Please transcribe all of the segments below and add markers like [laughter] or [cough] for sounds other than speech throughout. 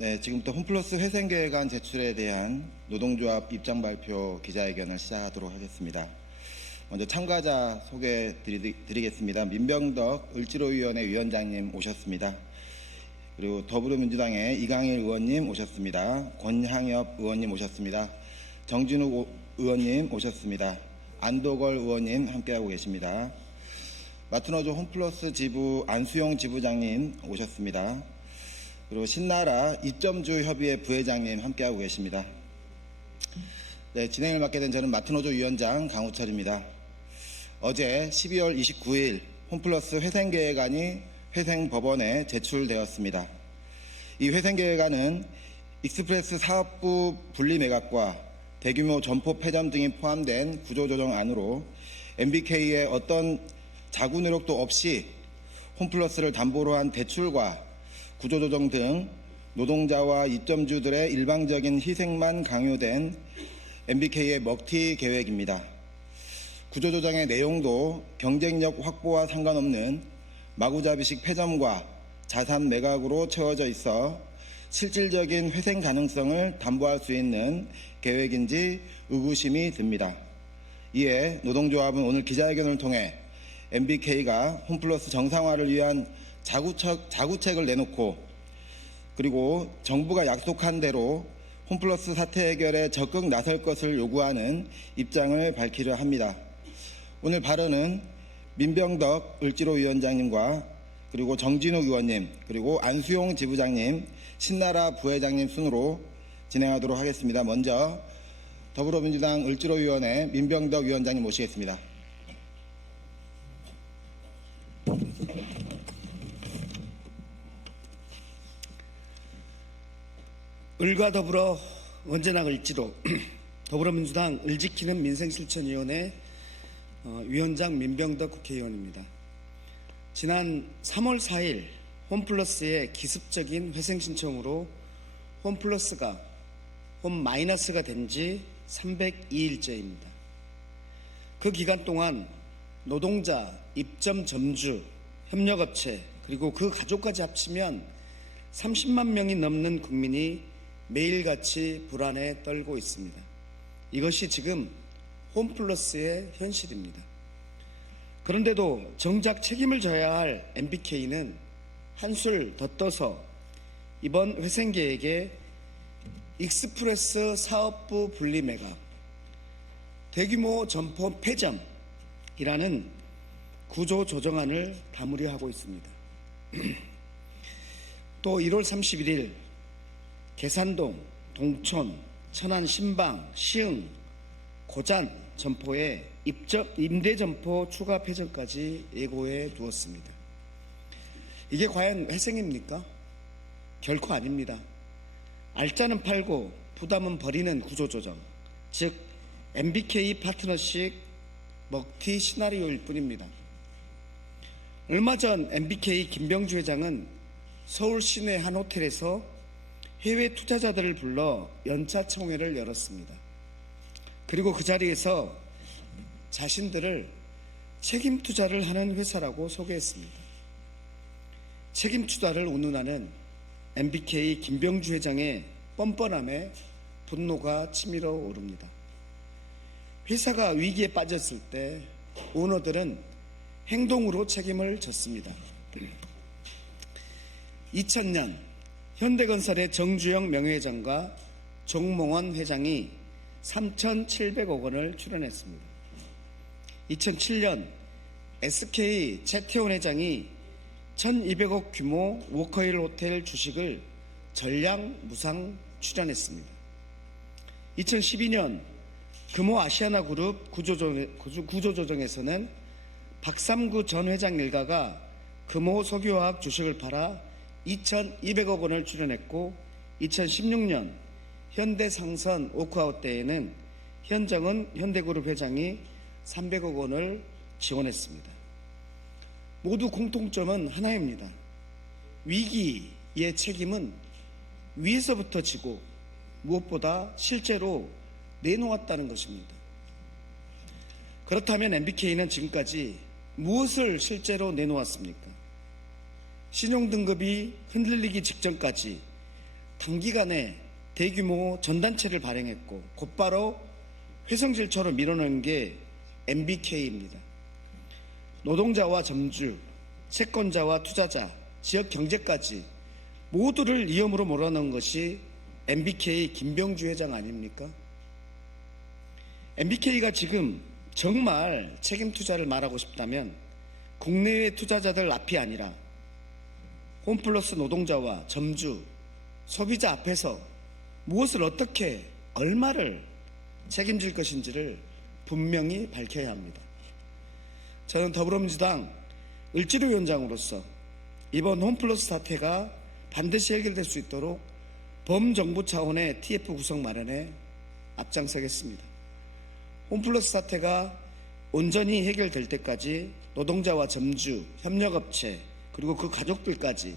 네, 지금부터 홈플러스 회생계획안 제출에 대한 노동조합 입장 발표 기자회견을 시작하도록 하겠습니다. 먼저 참가자 소개 드리, 드리겠습니다. 민병덕 을지로위원회 위원장님 오셨습니다. 그리고 더불어민주당의 이강일 의원님 오셨습니다. 권향엽 의원님 오셨습니다. 정진욱 오- 의원님 오셨습니다. 안도걸 의원님 함께하고 계십니다. 마트노조 홈플러스 지부 안수용 지부장님 오셨습니다. 그리고 신나라 이점주 협의회 부회장님 함께하고 계십니다. 네, 진행을 맡게 된 저는 마트노조 위원장 강우철입니다. 어제 12월 29일 홈플러스 회생계획안이 회생법원에 제출되었습니다. 이 회생계획안은 익스프레스 사업부 분리 매각과 대규모 점포 폐점 등이 포함된 구조조정안으로 MBK의 어떤 자구 노력도 없이 홈플러스를 담보로 한 대출과 구조조정 등 노동자와 이점주들의 일방적인 희생만 강요된 MBK의 먹튀 계획입니다. 구조조정의 내용도 경쟁력 확보와 상관없는 마구잡이식 폐점과 자산 매각으로 채워져 있어 실질적인 회생 가능성을 담보할 수 있는 계획인지 의구심이 듭니다. 이에 노동조합은 오늘 기자회견을 통해 MBK가 홈플러스 정상화를 위한 자구책, 자구책을 내놓고 그리고 정부가 약속한 대로 홈플러스 사태 해결에 적극 나설 것을 요구하는 입장을 밝히려 합니다. 오늘 발언은 민병덕 을지로 위원장님과 그리고 정진욱 의원님 그리고 안수용 지부장님 신나라 부회장님 순으로 진행하도록 하겠습니다. 먼저 더불어민주당 을지로위원회 민병덕 위원장님 모시겠습니다. 을과 더불어 언제나 을지로 [clears throat] 더불어민주당 을 지키는 민생실천위원회 어, 위원장 민병덕 국회의원입니다. 지난 3월 4일 홈플러스의 기습적인 회생 신청으로 홈플러스가 홈 마이너스가 된 지 302일째입니다. 그 기간 동안 노동자, 입점 점주, 협력업체 그리고 그 가족까지 합치면 30만 명이 넘는 국민이 매일같이 불안에 떨고 있습니다. 이것이 지금 홈플러스의 현실입니다. 그런데도 정작 책임을 져야 할 MBK는 한술 더 떠서 이번 회생 계획에 익스프레스 사업부 분리 매각, 대규모 점포 폐점이라는 구조 조정안을 다무려 하고 있습니다. [clears throat] 또 1월 31일 계산동, 동촌, 천안 신방, 시흥, 고잔 점포에 입점, 임대 점포 추가 폐점까지 예고해 두었습니다. 이게 과연 회생입니까? 결코 아닙니다. 알짜는 팔고 부담은 버리는 구조조정, 즉 MBK 파트너십 먹튀 시나리오일 뿐입니다. 얼마 전 MBK 김병주 회장은 서울 시내 한 호텔에서 해외 투자자들을 불러 연차 총회를 열었습니다. 그리고 그 자리에서 자신들을 책임 투자를 하는 회사라고 소개했습니다. 책임 투자를 운운하는 MBK 김병주 회장의 뻔뻔함에 분노가 치밀어 오릅니다. 회사가 위기에 빠졌을 때 오너들은 행동으로 책임을 졌습니다. 2000년 현대건설의 정주영 명예회장과 종몽원 회장이 3,700억 원을 출연했습니다. 2007년 SK 최태원 회장이 1,200억 규모 워커힐 호텔 주식을 전량 무상 출연했습니다. 2012년 금호 아시아나 그룹 구조조정, 구조조정에서는 박삼구 전 회장 일가가 금호 석유화학 주식을 팔아 2,200억 원을 출연했고 2016년 현대상선 오크아웃 때에는 현정은 현대그룹 회장이 300억 원을 지원했습니다. 모두 공통점은 하나입니다. 위기의 책임은 위에서부터 지고 무엇보다 실제로 내놓았다는 것입니다. 그렇다면 MBK는 지금까지 무엇을 실제로 내놓았습니까? 신용등급이 흔들리기 직전까지 단기간에 대규모 전단체를 발행했고 곧바로 회성질처럼 밀어넣은 게 MBK입니다. 노동자와 점주, 채권자와 투자자, 지역 경제까지 모두를 위험으로 몰아넣은 것이 MBK 김병주 회장 아닙니까? MBK가 지금 정말 책임 투자를 말하고 싶다면 국내외 투자자들 앞이 아니라 홈플러스 노동자와 점주, 소비자 앞에서 무엇을 어떻게 얼마를 책임질 것인지를 분명히 밝혀야 합니다. 저는 더불어민주당 을지로위원장으로서 이번 홈플러스 사태가 반드시 해결될 수 있도록 범정부 차원의 TF 구성 마련에 앞장서겠습니다. 홈플러스 사태가 온전히 해결될 때까지 노동자와 점주, 협력업체 그리고 그 가족들까지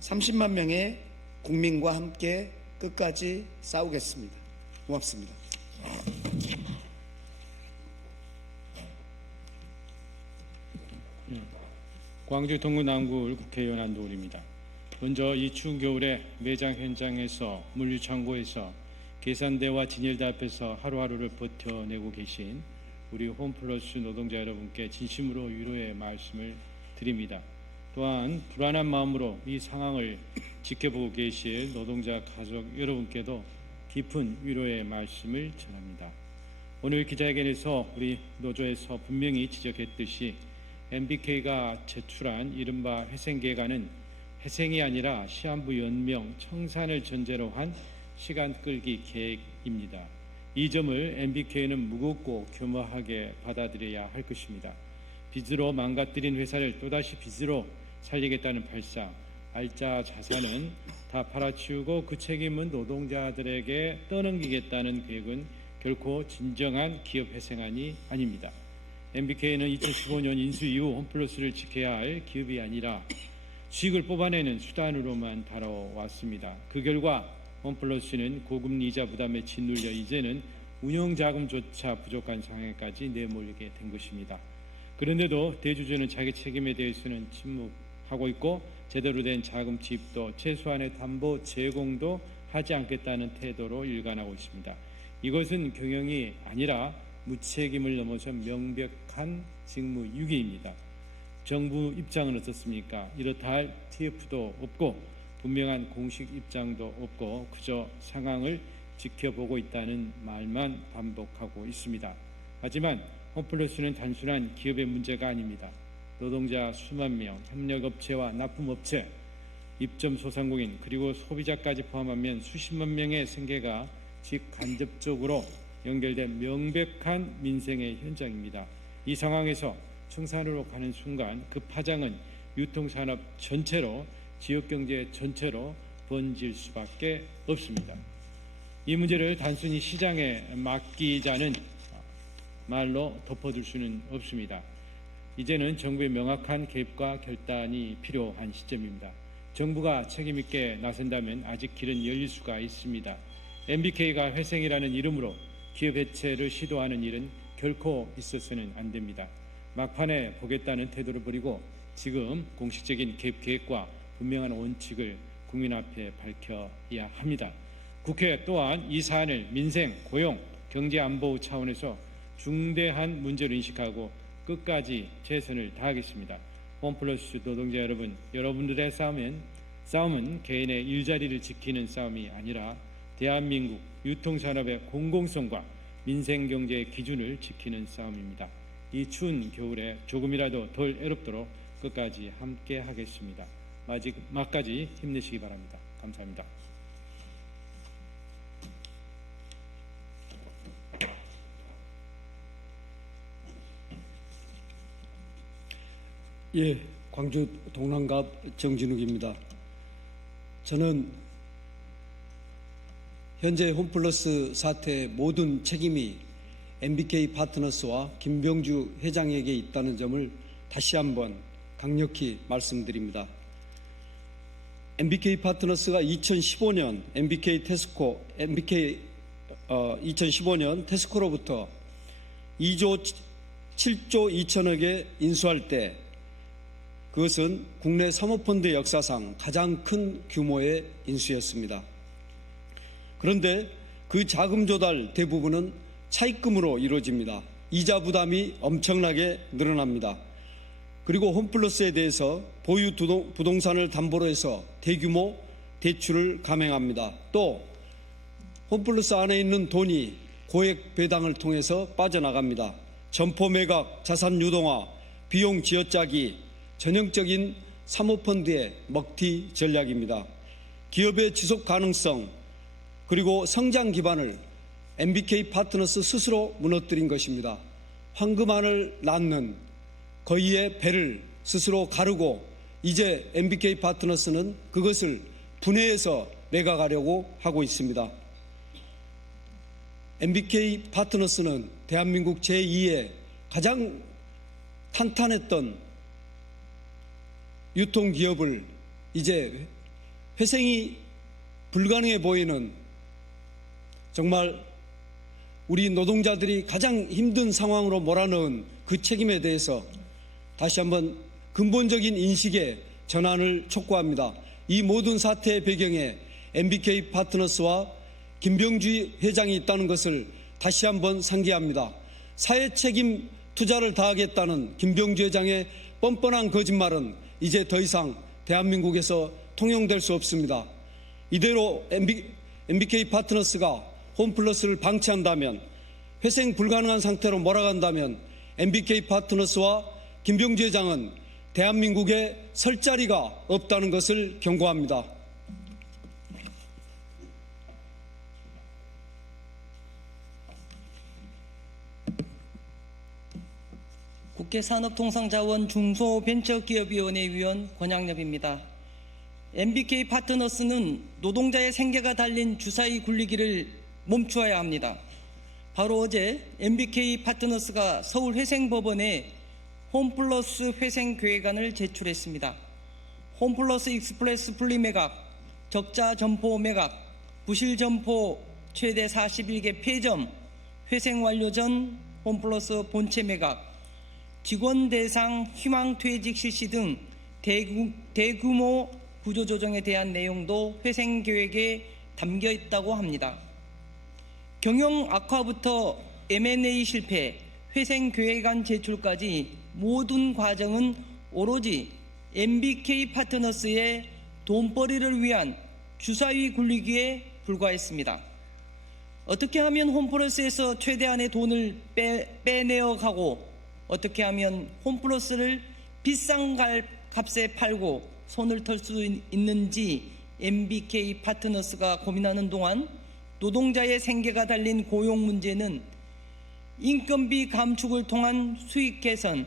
30만 명의 국민과 함께 끝까지 싸우겠습니다. 고맙습니다. 광주 동구 남구 국회의원 안도울입니다. 먼저 이 추운 겨울에 매장 현장에서 물류창고에서 계산대와 진열대 앞에서 하루하루를 버텨내고 계신 우리 홈플러스 노동자 여러분께 진심으로 위로의 말씀을 드립니다. 또한 불안한 마음으로 이 상황을 [clears throat] 지켜보고 계실 노동자 가족 여러분께도 깊은 위로의 말씀을 전합니다. 오늘 기자회견에서 우리 노조에서 분명히 지적했듯이 MBK가 제출한 이른바 회생계획안은 회생이 아니라 시한부 연명 청산을 전제로 한 시간 끌기 계획입니다. 이 점을 MBK는 무겁고 교묘하게 받아들여야 할 것입니다. 빚으로 망가뜨린 회사를 또다시 빚으로 살리겠다는 발상, 알짜 자산은 다 팔아치우고 그 책임은 노동자들에게 떠넘기겠다는 계획은 결코 진정한 기업 회생안이 아닙니다. MBK는 2015년 인수 이후 홈플러스를 지켜야 할 기업이 아니라 수익을 뽑아내는 수단으로만 다뤄왔습니다. 그 결과 홈플러스는 고금리 이자 부담에 짓눌려 이제는 운영 자금조차 부족한 상황까지 내몰리게 된 것입니다. 그런데도 대주주는 자기 책임에 대해서는 침묵 하고 있고 제대로 된 자금 지입도 최소한의 담보 제공도 하지 않겠다는 태도로 일관하고 있습니다. 이것은 경영이 아니라 무책임을 넘어서 명백한 직무 유기입니다. 정부 입장은 어떻습니까? 이렇다 할 TF도 없고 분명한 공식 입장도 없고 그저 상황을 지켜보고 있다는 말만 반복하고 있습니다. 하지만 홈플러스는 단순한 기업의 문제가 아닙니다. 노동자 수만 명, 협력업체와 납품업체, 입점 소상공인 그리고 소비자까지 포함하면 수십만 명의 생계가 직간접적으로 연결된 명백한 민생의 현장입니다. 이 상황에서 청산으로 가는 순간 그 파장은 유통산업 전체로 지역경제 전체로 번질 수밖에 없습니다. 이 문제를 단순히 시장에 맡기자는 말로 덮어둘 수는 없습니다. 이제는 정부의 명확한 개입과 결단이 필요한 시점입니다. 정부가 책임 있게 나선다면 아직 길은 열릴 수가 있습니다. MBK가 회생이라는 이름으로 기업 해체를 시도하는 일은 결코 있어서는 안 됩니다. 막판에 보겠다는 태도를 버리고 지금 공식적인 개입 계획과 분명한 원칙을 국민 앞에 밝혀야 합니다. 국회 또한 이 사안을 민생, 고용, 경제 안보 차원에서 중대한 문제로 인식하고 끝까지 최선을 다하겠습니다. 홈플러스 노동자 여러분, 여러분들의 싸움은 싸움은 개인의 일자리를 지키는 싸움이 아니라 대한민국 유통산업의 공공성과 민생 경제의 기준을 지키는 싸움입니다. 이 추운 겨울에 조금이라도 덜 애롭도록 끝까지 함께 하겠습니다. 마지막까지 힘내시기 바랍니다. 감사합니다. 예, 광주 동남갑 정진욱입니다. 저는 현재 홈플러스 사태의 모든 책임이 MBK 파트너스와 김병주 회장에게 있다는 점을 다시 한번 강력히 말씀드립니다. MBK 파트너스가 2015년 MBK 테스코, MBK 어, 2015년 테스코로부터 2조 7조 2천억에 인수할 때 그것은 국내 사모펀드 역사상 가장 큰 규모의 인수였습니다. 그런데 그 자금 조달 대부분은 차입금으로 이루어집니다. 이자 부담이 엄청나게 늘어납니다. 그리고 홈플러스에 대해서 보유 부동산을 담보로 해서 대규모 대출을 감행합니다. 또 홈플러스 안에 있는 돈이 고액 배당을 통해서 빠져나갑니다. 점포 매각, 자산 유동화, 비용 쥐어짜기, 전형적인 사모펀드의 먹튀 전략입니다. 기업의 지속 가능성 그리고 성장 기반을 MBK 파트너스 스스로 무너뜨린 것입니다. 황금알을 낳는 거의의 배를 스스로 가르고 이제 MBK 파트너스는 그것을 분해해서 매각하려고 하고 있습니다. MBK 파트너스는 대한민국 제2의 가장 탄탄했던 유통기업을 이제 회생이 불가능해 보이는 정말 우리 노동자들이 가장 힘든 상황으로 몰아넣은 그 책임에 대해서 다시 한번 근본적인 인식의 전환을 촉구합니다. 이 모든 사태의 배경에 MBK 파트너스와 김병주 회장이 있다는 것을 다시 한번 상기합니다. 사회 책임 투자를 다하겠다는 김병주 회장의 뻔뻔한 거짓말은 이제 더 이상 대한민국에서 통용될 수 없습니다. 이대로 MB, MBK 파트너스가 홈플러스를 방치한다면 회생 불가능한 상태로 몰아간다면 MBK 파트너스와 김병주 회장은 대한민국에 설 자리가 없다는 것을 경고합니다. 국회 산업통상자원 중소벤처기업위원회 위원 권양엽입니다. MBK 파트너스는 노동자의 생계가 달린 주사위 굴리기를 멈추어야 합니다. 바로 어제 MBK 파트너스가 서울회생법원에 홈플러스 회생 계획안을 제출했습니다. 홈플러스 익스프레스 분리 매각, 적자 점포 매각, 부실 점포 최대 41개 폐점, 회생 완료 전 홈플러스 본체 매각, 직원 대상 희망 퇴직 실시 등 대규, 대규모 구조조정에 대한 내용도 회생 계획에 담겨 있다고 합니다. 경영 악화부터 M&A 실패, 회생 계획안 제출까지 모든 과정은 오로지 MBK 파트너스의 돈벌이를 위한 주사위 굴리기에 불과했습니다. 어떻게 하면 홈플러스에서 최대한의 돈을 빼, 빼내어 가고 어떻게 하면 홈플러스를 비싼 갈- 값에 팔고 손을 털 수 있는지 MBK 파트너스가 고민하는 동안 노동자의 생계가 달린 고용 문제는 인건비 감축을 통한 수익 개선,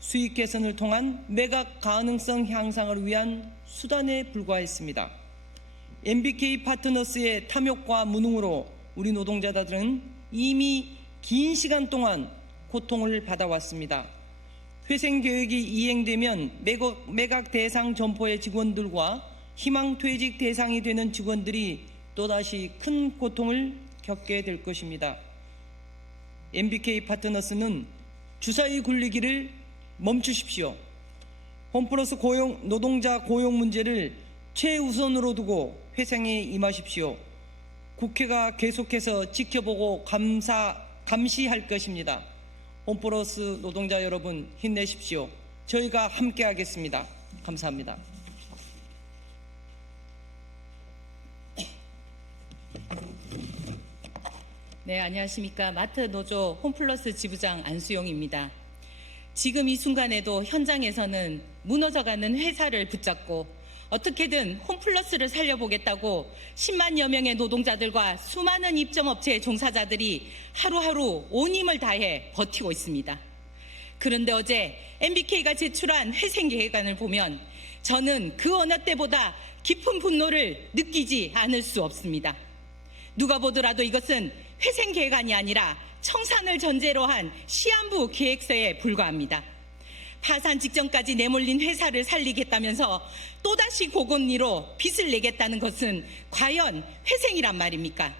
수익 개선을 통한 매각 가능성 향상을 위한 수단에 불과했습니다. MBK 파트너스의 탐욕과 무능으로 우리 노동자들은 이미 긴 시간 동안 고통을 받아왔습니다. 회생 계획이 이행되면 매각, 대상 점포의 직원들과 희망 퇴직 대상이 되는 직원들이 또다시 큰 고통을 겪게 될 것입니다. MBK 파트너스는 주사위 굴리기를 멈추십시오. 홈플러스 고용, 노동자 고용 문제를 최우선으로 두고 회생에 임하십시오. 국회가 계속해서 지켜보고 감사, 감시할 것입니다. 홈플러스 노동자 여러분 힘내십시오. 저희가 함께 하겠습니다. 감사합니다. 네, 안녕하십니까. 마트 노조 홈플러스 지부장 안수용입니다. 지금 이 순간에도 현장에서는 무너져가는 회사를 붙잡고 어떻게든 홈플러스를 살려보겠다고 10만여 명의 노동자들과 수많은 입점업체 종사자들이 하루하루 온 힘을 다해 버티고 있습니다. 그런데 어제 MBK가 제출한 회생 계획안을 보면 저는 그 어느 때보다 깊은 분노를 느끼지 않을 수 없습니다. 누가 보더라도 이것은 회생 계획안이 아니라 청산을 전제로 한 시한부 계획서에 불과합니다. 파산 직전까지 내몰린 회사를 살리겠다면서 또다시 고금리로 빚을 내겠다는 것은 과연 회생이란 말입니까?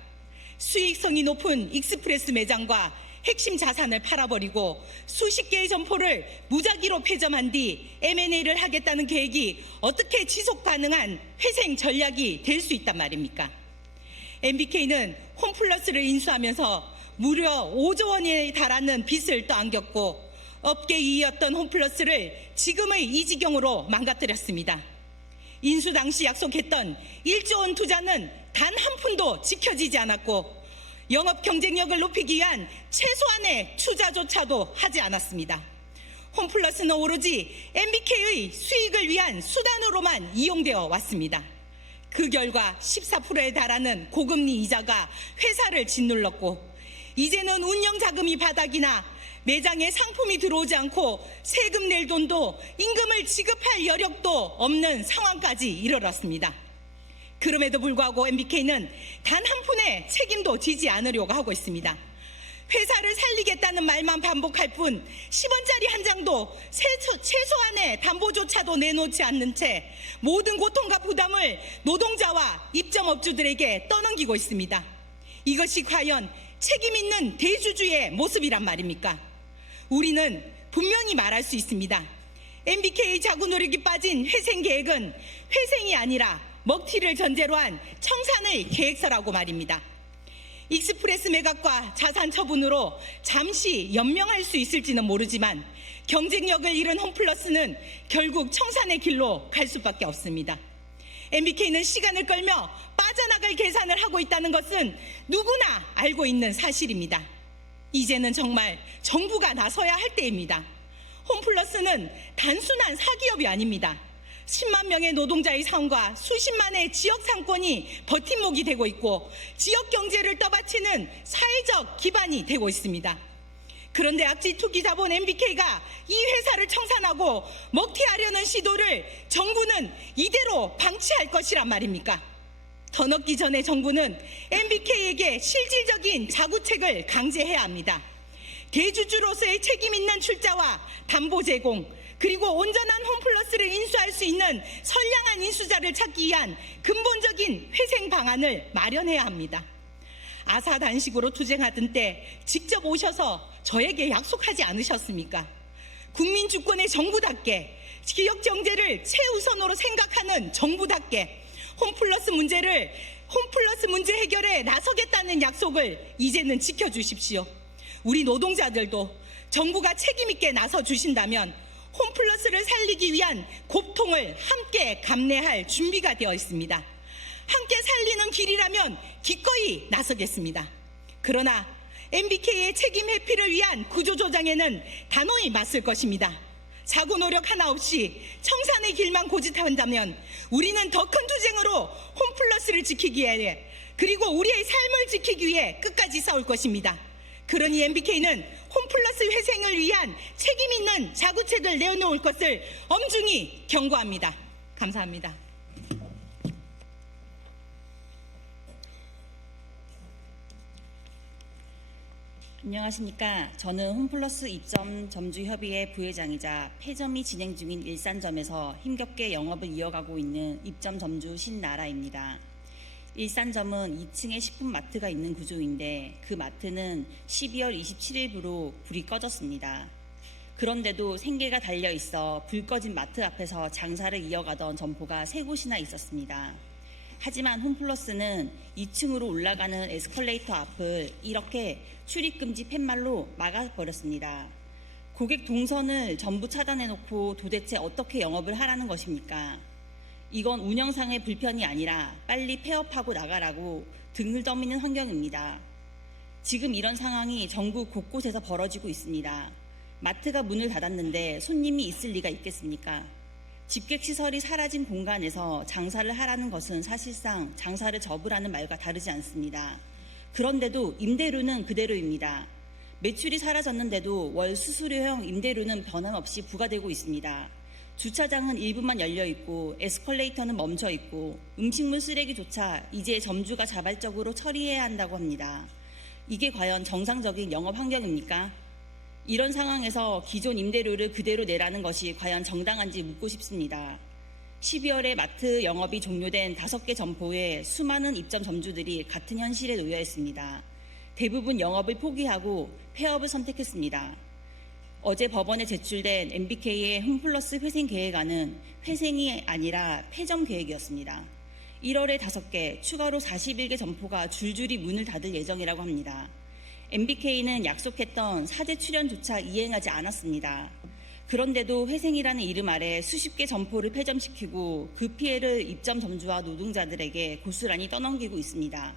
수익성이 높은 익스프레스 매장과 핵심 자산을 팔아버리고 수십 개의 점포를 무작위로 폐점한 뒤 M&A를 하겠다는 계획이 어떻게 지속 가능한 회생 전략이 될 수 있단 말입니까? MBK는 홈플러스를 인수하면서 무려 5조 원에 달하는 빚을 떠안겼고 업계 2위였던 홈플러스를 지금의 이 지경으로 망가뜨렸습니다. 인수 당시 약속했던 1조 원 투자는 단 한 푼도 지켜지지 않았고 영업 경쟁력을 높이기 위한 최소한의 투자조차도 하지 않았습니다. 홈플러스는 오로지 MBK의 수익을 위한 수단으로만 이용되어 왔습니다. 그 결과 14%에 달하는 고금리 이자가 회사를 짓눌렀고 이제는 운영 자금이 바닥이나 매장에 상품이 들어오지 않고 세금 낼 돈도 임금을 지급할 여력도 없는 상황까지 이르렀습니다. 그럼에도 불구하고 MBK는 단 한 푼의 책임도 지지 않으려고 하고 있습니다. 회사를 살리겠다는 말만 반복할 뿐 10원짜리 한 장도 최소, 최소한의 담보조차도 내놓지 않는 채 모든 고통과 부담을 노동자와 입점업주들에게 떠넘기고 있습니다. 이것이 과연 책임 있는 대주주의 모습이란 말입니까? 우리는 분명히 말할 수 있습니다. MBK 자구 노력이 빠진 회생 계획은 회생이 아니라 먹튀를 전제로 한 청산의 계획서라고 말입니다. 익스프레스 매각과 자산 처분으로 잠시 연명할 수 있을지는 모르지만 경쟁력을 잃은 홈플러스는 결국 청산의 길로 갈 수밖에 없습니다. MBK는 시간을 끌며 빠져나갈 계산을 하고 있다는 것은 누구나 알고 있는 사실입니다. 이제는 정말 정부가 나서야 할 때입니다. 홈플러스는 단순한 사기업이 아닙니다. 10만 명의 노동자의 삶과 수십만의 지역 상권이 버팀목이 되고 있고 지역 경제를 떠받치는 사회적 기반이 되고 있습니다. 그런데 악지 투기 자본 MBK가 이 회사를 청산하고 먹튀하려는 시도를 정부는 이대로 방치할 것이란 말입니까? 더 넣기 전에 정부는 MBK에게 실질적인 자구책을 강제해야 합니다. 대주주로서의 책임 있는 출자와 담보 제공, 그리고 온전한 홈플러스를 인수할 수 있는 선량한 인수자를 찾기 위한 근본적인 회생 방안을 마련해야 합니다. 아사 단식으로 투쟁하던 때 직접 오셔서 저에게 약속하지 않으셨습니까? 국민 주권의 정부답게 지역 경제를 최우선으로 생각하는 정부답게 홈플러스 문제를 홈플러스 문제 해결에 나서겠다는 약속을 이제는 지켜주십시오. 우리 노동자들도 정부가 책임있게 나서 주신다면 홈플러스를 살리기 위한 고통을 함께 감내할 준비가 되어 있습니다. 함께 살리는 길이라면 기꺼이 나서겠습니다. 그러나 MBK의 책임 회피를 위한 구조조정에는 단호히 맞설 것입니다. 자구 노력 하나 없이 청산의 길만 고집한다면 우리는 더 큰 투쟁으로 홈플러스를 지키기 위해 그리고 우리의 삶을 지키기 위해 끝까지 싸울 것입니다. 그러니 MBK는 홈플러스 회생을 위한 책임 있는 자구책을 내놓을 것을 엄중히 경고합니다. 감사합니다. 안녕하십니까. 저는 홈플러스 입점 점주협의회 부회장이자 폐점이 진행 중인 일산점에서 힘겹게 영업을 이어가고 있는 입점 점주 신나라입니다. 일산점은 2층에 식품마트가 있는 구조인데 그 마트는 12월 27일부로 불이 꺼졌습니다. 그런데도 생계가 달려 있어 불 꺼진 마트 앞에서 장사를 이어가던 점포가 세 곳이나 있었습니다. 하지만 홈플러스는 2층으로 올라가는 에스컬레이터 앞을 이렇게 출입금지 팻말로 막아버렸습니다. 고객 동선을 전부 차단해놓고 도대체 어떻게 영업을 하라는 것입니까? 이건 운영상의 불편이 아니라 빨리 폐업하고 나가라고 등을 떠미는 환경입니다. 지금 이런 상황이 전국 곳곳에서 벌어지고 있습니다. 마트가 문을 닫았는데 손님이 있을 리가 있겠습니까? 집객시설이 사라진 공간에서 장사를 하라는 것은 사실상 장사를 접으라는 말과 다르지 않습니다. 그런데도 임대료는 그대로입니다. 매출이 사라졌는데도 월 수수료형 임대료는 변함없이 부과되고 있습니다. 주차장은 일부만 열려 있고 에스컬레이터는 멈춰 있고 음식물 쓰레기조차 이제 점주가 자발적으로 처리해야 한다고 합니다. 이게 과연 정상적인 영업 환경입니까? 이런 상황에서 기존 임대료를 그대로 내라는 것이 과연 정당한지 묻고 싶습니다. 12월에 마트 영업이 종료된 5개 점포에 수많은 입점 점주들이 같은 현실에 놓여 있습니다. 대부분 영업을 포기하고 폐업을 선택했습니다. 어제 법원에 제출된 MBK의 홈플러스 회생 계획안은 회생이 아니라 폐점 계획이었습니다. 1월에 5개, 추가로 41개 점포가 줄줄이 문을 닫을 예정이라고 합니다. MBK는 약속했던 사제 출연조차 이행하지 않았습니다. 그런데도 회생이라는 이름 아래 수십 개 점포를 폐점시키고 그 피해를 입점 점주와 노동자들에게 고스란히 떠넘기고 있습니다.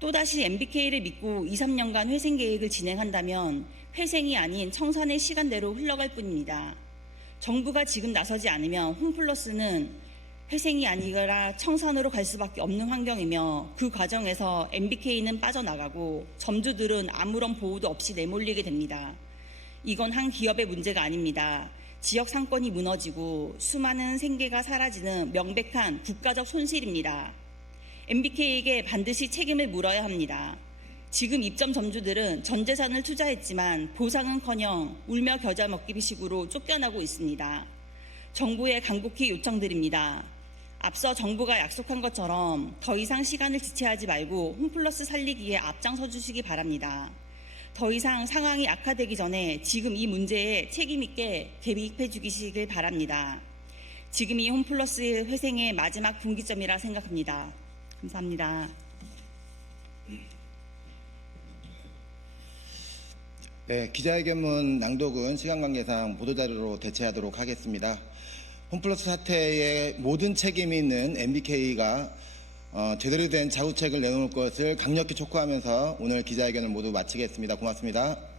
또다시 MBK를 믿고 2, 3년간 회생 계획을 진행한다면 회생이 아닌 청산의 시간대로 흘러갈 뿐입니다. 정부가 지금 나서지 않으면 홈플러스는 회생이 아니라 청산으로 갈 수밖에 없는 환경이며 그 과정에서 MBK는 빠져나가고 점주들은 아무런 보호도 없이 내몰리게 됩니다. 이건 한 기업의 문제가 아닙니다. 지역 상권이 무너지고 수많은 생계가 사라지는 명백한 국가적 손실입니다. MBK에게 반드시 책임을 물어야 합니다. 지금 입점 점주들은 전 재산을 투자했지만 보상은커녕 울며 겨자 먹기 식으로 쫓겨나고 있습니다. 정부에 간곡히 요청드립니다. 앞서 정부가 약속한 것처럼 더 이상 시간을 지체하지 말고 홈플러스 살리기에 앞장서 주시기 바랍니다. 더 이상 상황이 악화되기 전에 지금 이 문제에 책임있게 개입해 주시길 바랍니다. 지금이 홈플러스의 회생의 마지막 분기점이라 생각합니다. 감사합니다. 네, 기자회견문 낭독은 시간 관계상 보도자료로 대체하도록 하겠습니다. 홈플러스 사태의 모든 책임이 있는 MBK가 어, 제대로 된 자우책을 내놓을 것을 강력히 촉구하면서 오늘 기자회견을 모두 마치겠습니다. 고맙습니다.